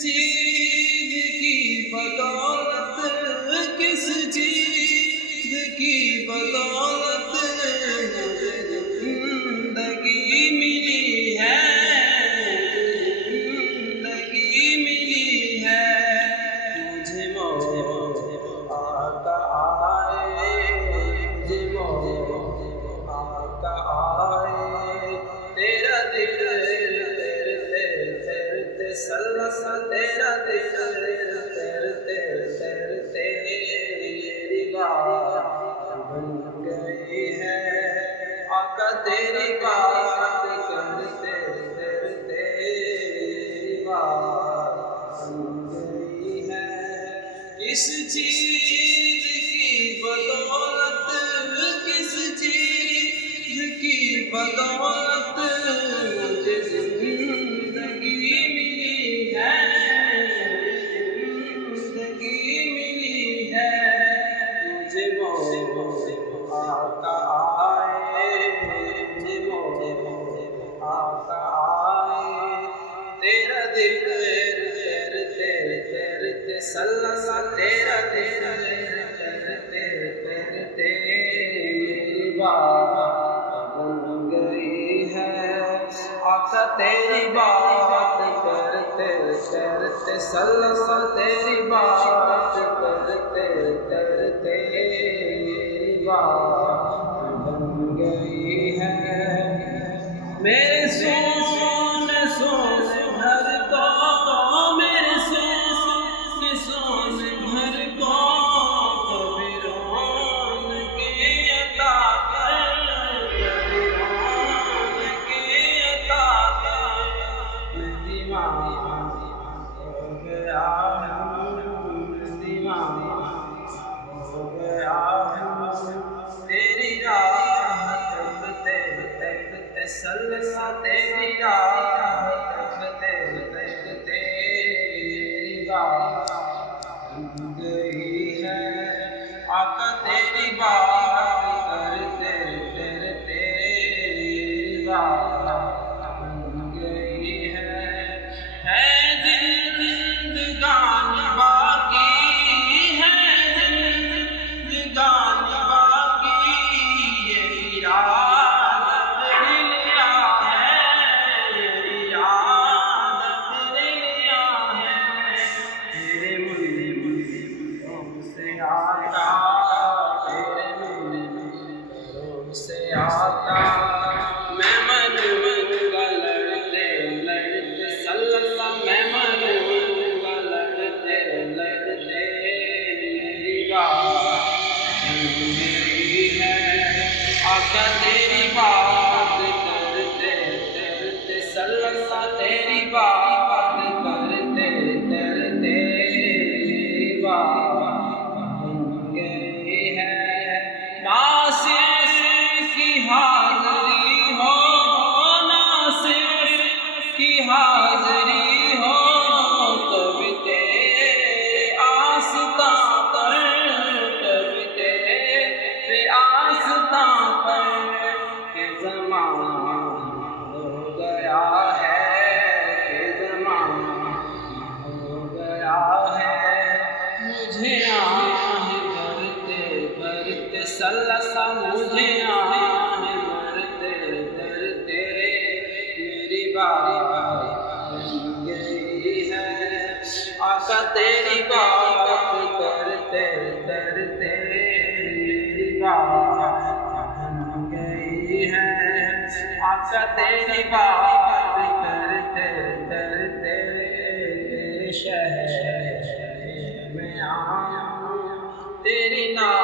چیز کی بدولت، کس چیز کی بدولت زندگی ملی ہے، زندگی ملی ہے۔ مجھے موت آقا آئے، مجھے موت آقا آئے، تیرا ذکر تیرا ذکر تیرتے تیرتے میری بات بن گئی ہے، آقا تیری بات کرتے کرتے میری بات بن گئی ہے۔ کس چیز کی بدولت، کس چیز کی بدولت مجھے زندگی ملی ہے، زندگی ملی ہے۔ مجھے موت آقا آئے، مجھے موت آقا آئے، تیرا ذکر تیرتے تیرتے تیرا ذکر تیرتے تیرتے میری بات بن گئی ہے، آقا تیری بات کرتے کرتے تیری بات کرتے کرتے میری بات بن گئی ہے۔ میرے سونے سونے گھر کو، میرے سونے سونے گھر کو کبھی رون کے عطا کر، کبھی رون کے عطا کر۔ میں دیوانہ ہو گیا ہوں، میں دیوانہ ہو گیا ہوں، تیری راہ تکتے تکتے تیری راہ تکتے تکتے میری بات بن گئی ہے، آقا تیری بات کرتے کرتے میری بات بن گئی ہے۔ زندگانی باقی ہے، زندگانی باقی، یہی عادت لیا ہے، یہی عادت لیا ہے۔ تیرے منظروں سے آتا، تیرے منظروں سے آتا، میں مروں گا لڑتے لڑتے میں مروں گا لڑتے لڑتے میری بات بن گئی ہے، آقا تیری بات کرتے کرتے تیری بات کرتے کرتے میری بات بن گئی ہے۔ ناصر کی حاضری ہو، ناصر کی حاضری ہو، کبھی تیرے آستاں پر، کبھی تیرے آستاں پر، کہ زمانہ ہو گیا ہے، کہ زمانہ ہو گیا ہے۔ مجھے آہ بھرتے بھرتے مجھے آہ بھرتے بھرتے میری بات بن گئی ہے، آقا تیری بات کرتے کرتے میری بات بن گئی ہے، آقا تیری بات کرتے کرتے تیرے شہر میں آؤں، تیری نام